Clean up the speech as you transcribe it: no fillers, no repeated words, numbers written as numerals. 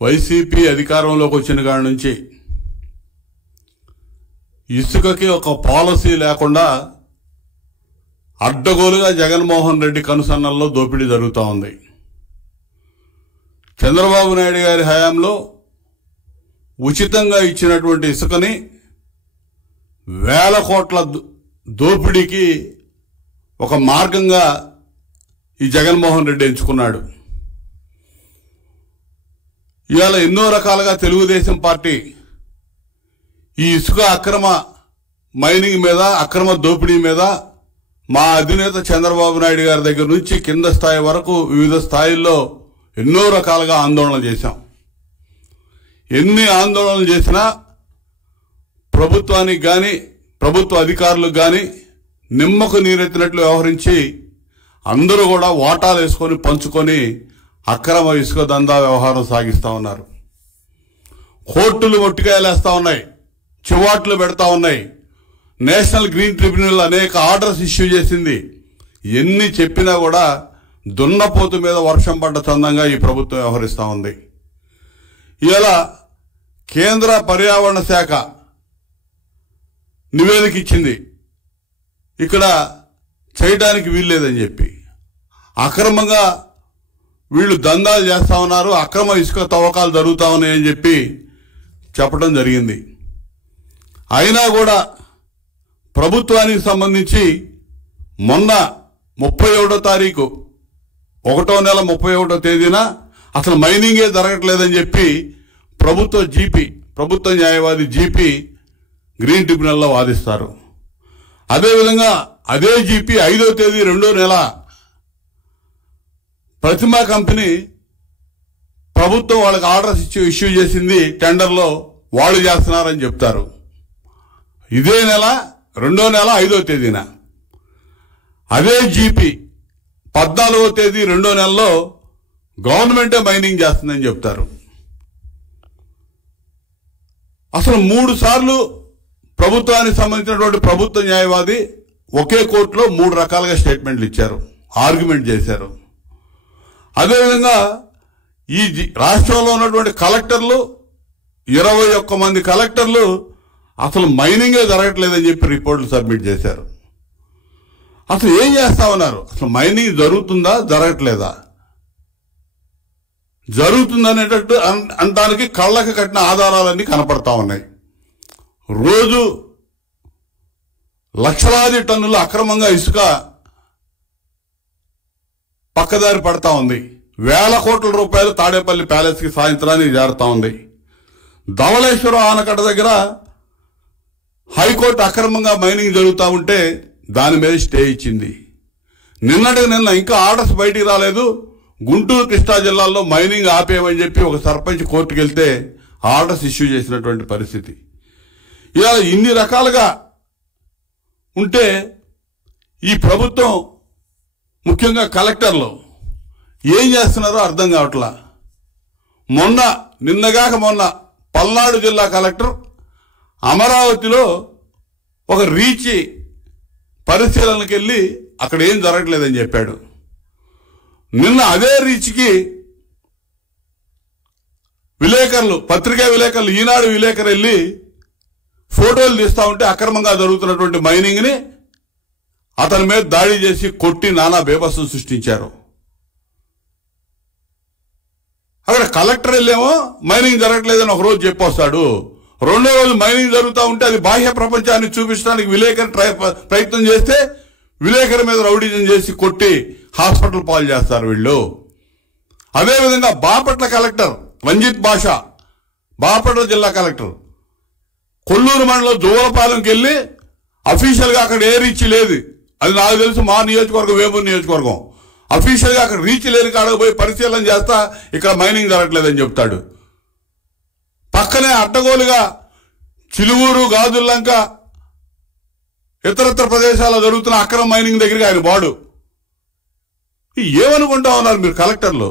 YCP అధికారంలోకి వచ్చిన కాడి నుంచి ఇసుకకి ఒక పాలసీ లేకుండా అడ్డగోలుగా జగన్మోహన్ రెడ్డి కనుసన్నల్లో దోపిడీ జరుగుతూ ఉంది. చంద్రబాబు నాయుడు గారి హయాంలో ఉచితంగా ఇచ్చినటువంటి ఇసుకని వేల కోట్ల దోపిడీకి ఒక మార్గంగా ఈ జగన్మోహన్ రెడ్డి ఎంచుకున్నాడు. ఇవాళ ఎన్నో రకాలుగా తెలుగుదేశం పార్టీ ఈ ఇసుక అక్రమ మైనింగ్ మీద, అక్రమ దోపిడీ మీద మా అధినేత చంద్రబాబు నాయుడు గారి దగ్గర నుంచి కింద స్థాయి వరకు వివిధ స్థాయిల్లో ఎన్నో రకాలుగా ఆందోళన చేశాం. ఎన్ని ఆందోళనలు చేసినా ప్రభుత్వానికి కానీ, ప్రభుత్వ అధికారులకు కానీ నిమ్మకు నీరెత్తినట్లు వ్యవహరించి అందరూ కూడా వాటాలు వేసుకొని పంచుకొని అక్రమ ఇసుక దందా వ్యవహారం సాగిస్తూ ఉన్నారు. కోర్టులు మొట్టికాయలేస్తా ఉన్నాయి, చివాట్లు పెడతా ఉన్నాయి. నేషనల్ గ్రీన్ ట్రిబ్యునల్ అనేక ఆర్డర్స్ ఇష్యూ చేసింది. ఎన్ని చెప్పినా కూడా దున్నపోతు మీద వర్షం పడ్డ చందంగా ఈ ప్రభుత్వం వ్యవహరిస్తూ ఉంది. ఇలా కేంద్ర పర్యావరణ శాఖ నివేదిక ఇచ్చింది, ఇక్కడ చేయడానికి వీల్లేదని చెప్పి. అక్రమంగా వీళ్ళు దందాలు చేస్తా ఉన్నారు, అక్రమ ఇసుక తవ్వకాలు జరుగుతూ ఉన్నాయని చెప్పి చెప్పడం జరిగింది. అయినా కూడా ప్రభుత్వానికి సంబంధించి మొన్న 31వ తారీఖు 1వ నెల 31వ తేదీన అసలు మైనింగే జరగట్లేదని చెప్పి ప్రభుత్వ న్యాయవాది జీపీ గ్రీన్ ట్రిబ్యునల్లో వాదిస్తారు. అదేవిధంగా అదే జీపీ 5వ తేదీ 2వ నెల ప్రతిమా కంపెనీ ప్రభుత్వం వాళ్ళకి ఆర్డర్స్ ఇష్యూ చేసింది, టెండర్లో వాళ్ళు చేస్తున్నారని చెప్తారు. ఇదే నెల 2వ నెల 5వ తేదీన అదే జీపీ 14వ తేదీ 2వ నెలలో గవర్నమెంటే మైనింగ్ చేస్తుందని చెప్తారు. అసలు 3 సార్లు ప్రభుత్వానికి సంబంధించినటువంటి ప్రభుత్వ న్యాయవాది ఒకే కోర్టులో 3 రకాలుగా స్టేట్మెంట్లు ఇచ్చారు, ఆర్గ్యుమెంట్ చేశారు. అదేవిధంగా ఈ రాష్ట్రంలో ఉన్నటువంటి కలెక్టర్లు 21 మంది కలెక్టర్లు అసలు మైనింగే జరగట్లేదని చెప్పి రిపోర్టులు సబ్మిట్ చేశారు. అసలు ఏం చేస్తా ఉన్నారు? అసలు మైనింగ్ జరుగుతుందా, జరగట్లేదా? జరుగుతుందనేటట్టు అనడానికి కళ్ళకి కట్టిన ఆధారాలన్నీ కనపడతా ఉన్నాయి. రోజు లక్షలాది టన్నుల అక్రమంగా ఇసుక పక్కదారి పడతా ఉంది. వేల కోట్ల రూపాయలు తాడేపల్లి ప్యాలెస్కి సాయంత్రానికి చేరుతా ఉంది. ధవళేశ్వరం ఆనకట్ట దగ్గర హైకోర్టు అక్రమంగా మైనింగ్ జరుగుతూ ఉంటే దాని మీద స్టే ఇచ్చింది. నిన్నటికి నిన్న ఇంకా ఆర్డర్స్ బయటికి రాలేదు. గుంటూరు, కృష్ణా జిల్లాల్లో మైనింగ్ ఆపేయమని చెప్పి ఒక సర్పంచ్ కోర్టుకు వెళ్తే ఆర్డర్స్ ఇష్యూ చేసినటువంటి పరిస్థితి. ఇలా ఇన్ని రకాలుగా ఉంటే ఈ ప్రభుత్వం, ముఖ్యంగా కలెక్టర్లు ఏం చేస్తున్నారో అర్థం కావట్లా. నిన్నగాక మొన్న పల్నాడు జిల్లా కలెక్టర్ అమరావతిలో ఒక రీచి పరిశీలనకి వెళ్ళి అక్కడ ఏం జరగట్లేదని చెప్పాడు. నిన్న అదే రీచ్కి విలేకరులు, పత్రికా విలేకరులు, ఈనాడు విలేకరు వెళ్ళి ఫోటోలు తీస్తూ ఉంటే అక్రమంగా జరుగుతున్నటువంటి మైనింగ్ని అతని మీద దాడి చేసి కొట్టి నానా బేబస్సును సృష్టించారు. అక్కడ కలెక్టర్ వెళ్ళేమో మైనింగ్ జరగట్లేదని ఒకరోజు చెప్పొస్తాడు, 2వ రోజు మైనింగ్ జరుగుతూ ఉంటే అది బాహ్య ప్రపంచాన్ని చూపించడానికి విలేకరు ప్రయత్నం చేస్తే విలేకరు మీద రౌడీజం చేసి కొట్టి హాస్పిటల్ పాలు చేస్తారు వీళ్ళు. అదేవిధంగా బాపట్ల కలెక్టర్ రంజిత్ బాషా, బాపట్ల జిల్లా కలెక్టర్ కొల్లూరు మండలం జోలపాలెంకి వెళ్ళి అఫీషియల్గా అక్కడ ఏ రీచ్ లేదు, అది నాకు తెలుసు, మా నియోజకవర్గం వేమూరు నియోజకవర్గం, అఫీషియల్గా అక్కడ రీచ్ లేని కాడకు పోయి పరిశీలన చేస్తా ఇక్కడ మైనింగ్ జరగట్లేదని చెప్తాడు. పక్కనే అడ్డగోలుగా చిలువూరు, గాజుల్లంక, ఇతరత్ర ప్రదేశాల్లో జరుగుతున్న అక్రమ మైనింగ్ దగ్గరికి ఆయన బాడు. ఏమనుకుంటా ఉన్నారు మీరు కలెక్టర్లు?